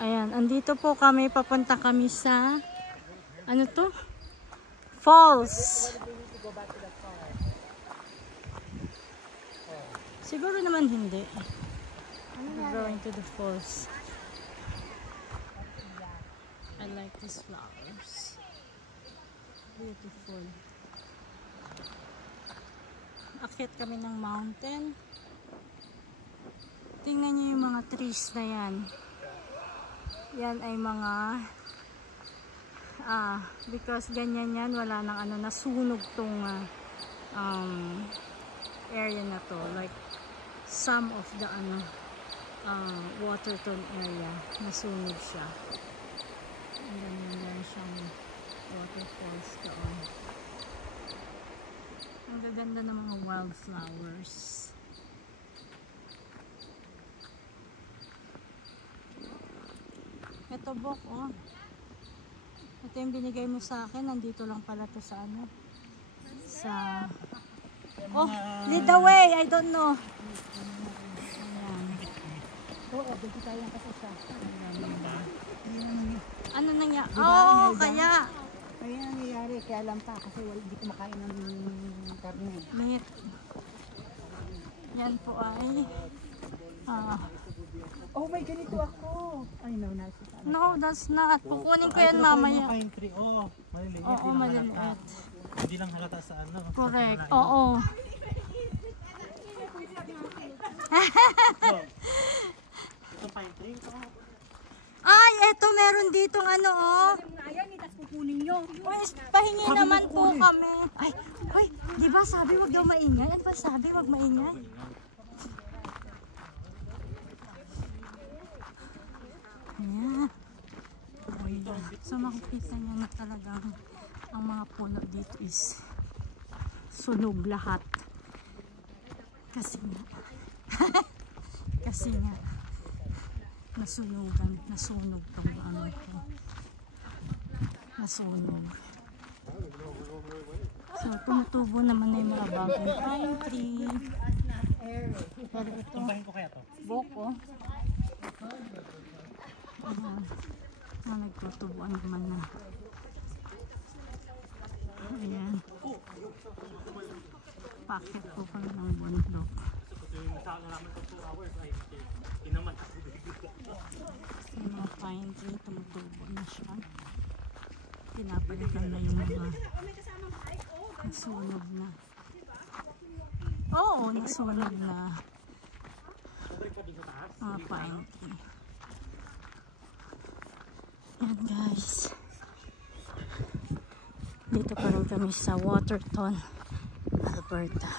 Ayan, andito po kami, papunta kami sa, ano to? Falls. Siguro naman hindi. We're going to the falls. I like these flowers. Beautiful. Akyat kami ng mountain. Tingnan niyo yung mga trees na yan. Yan ay mga because ganyan yan, wala nang ano, nasunog tong area na to, like some of the Waterton area nasunog siya. And then meron siyang waterfalls doon. Ang gaganda ng mga wildflowers. Ito Bok, oh. Ito yung binigay mo sa akin. Nandito lang pala to sa ano. Sa... Oh, lead the way. I don't know. Ayan. Oo, dito tayo ang kasasa. Ano nangyari? Oh, kaya. Kaya nangyayari. Kaya lang pa kasi hindi kumakain ng karne. Meat. Yan po ay... Oh my, ganito ako. Ay, no, no, that's not. Kukunin ko yan mamaya. Pine tree. Oo, maliliit. Oo, maliliit. Hindi lang halata sa ano. Correct. Oo. Ito pine tree. Ay, eto meron ditong ano, oh. Ayan, itas kukunin nyo. Pahingi naman po kami. Ay, ay, di ba sabi wag daw maingay? Ano ba sabi wag maingay? Ayan. So makikita niyo na talagang ang mga puno dito is sunog lahat. Kasi nga kasi nga nasunog tong ano ko. Nasunog. So tumutubo naman na yung mga bagong pine tree. Pero ito, boko. Nagtutubuan naman na. Ayan. Pakit po kami ng bundok. Yung mga pine tree, tumutubo na siya. Pinapalitan na yung mga nasunog na. Oo, nasunog na mga pine tree. Yan guys, dito pa rin kami sa Waterton, Alberta.